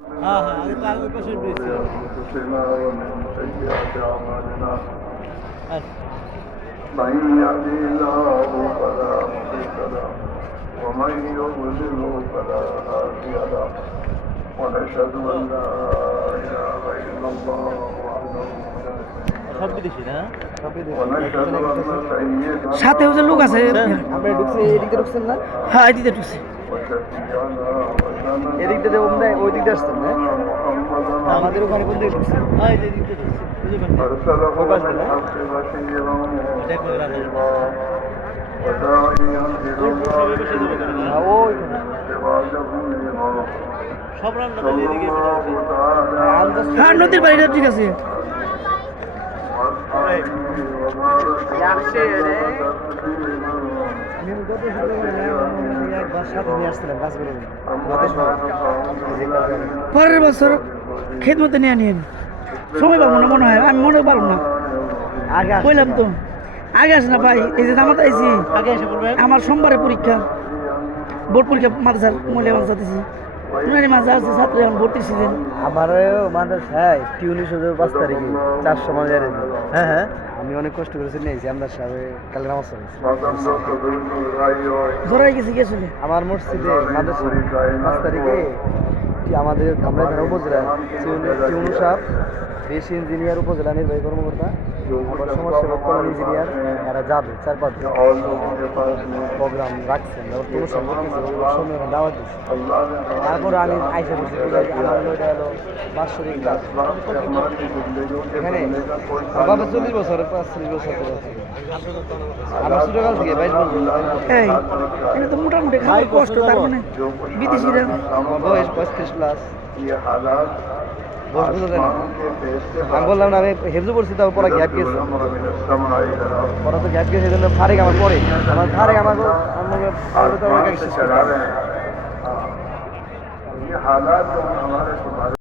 हाँ हाँ आगे तो आगे पेशेंट भी ছিল أنفسنا ومن سيئات أعمالنا আচ্ছা من يهده الله فلا مضل له ومن يضلل فلا هادي له ونشهد أن لا إله إلا الله وحده لا সব বিদেশি না ونشهد أن سيدنا সাথে ওই যে লোক আছে আমরা ঢুকছি এদিকে ঢুকছেন না হ্যাঁ এদিকে ঢুকছে وشفيعنا وسندنا এদিক দিয়ে ওই দিক দিয়ে আসছেন না محمدا আমাদের ওখানে কোন দিকে ঢুকছেন হ্যাঁ এই যে দিকতে ঢুকছে বুঝতে পারছি أرسله وبس بالحق بشيرا দেখো রাজা وداعيا إلى الله হ্যাঁ, ওইখানে سراجا منيرا সব রান্না صلى এদিকে الله تعالى على হ্যাঁ নদীর বাড়িটা ঠিক আছে وأصحابه وبارك যাচ্ছে রে। تسليما আমি গত শুক্রবারে একবার সাথে নিয়ে আসছিলাম কাজ করে গত শুক্রবারে পরের বছর খেদমতে নিয়ে নিন সময় পাবো না মনে হয় আমি মনে পারবো না আগে বললাম তো আগে আসে না ভাই এই যে জামাত আইছি আগে এসে বলবেন আমার সোমবারে পরীক্ষা বোর্ড পরীক্ষা মাদ্রাসার মহিলা মাদ্রাসা দিছি নুরানি মাদ্রাসা আছে ছাত্র এখন ভর্তি সিজন আমার মাদ্রাসায় টিউনি শুধু 5 তারিখে 400 মাজার হ্যাঁ হ্যাঁ আমি অনেক কষ্ট করে নিয়েছি আমরা সাহেব কালে নামাজ পড়েছি জোরাই গেছি গেছিলে আমার মসজিদে মাদ্রাসা 5 তারিখে আমাদের কামরাইখানা উপজেলা টিউনু সাহেব বেশি ইঞ্জিনিয়ার উপজেলা নির্বাহী কর্মকর্তা আবার সমাজসেবক কল্যাণ ইঞ্জিনিয়ার এরা যাবে 4-5 দিন প্রোগ্রাম রাখছেন আবার কোনো সময় সময় দাওয়াত দিচ্ছে তারপরে আমি আইসা দিচ্ছি আমার ওইটা হলো বাৎসরিক ক্লাস এখানে বাবা 40 বছর 45 বছর ধরে আছে। আমার ছোটকাল থেকে 22 বছর এই এটা তো মোটামুটি খাওয়ার কষ্ট তার মানে বিদেশিরা আমার বয়স 35 প্লাস ये हालात বয়স বোঝা যায় না के फैसले আমি বললাম না আমি হেফজু পড়ছি তারপর পড়া গ্যাপ গেছে الأمر من السماء إلى الأرض পড়া তো গ্যাপ গেছে এই জন্য ফারেক আমার পরে আমার ফারেক আমার आसमान से चला रहे हैं ये हालात जो हमारे तुम्हारे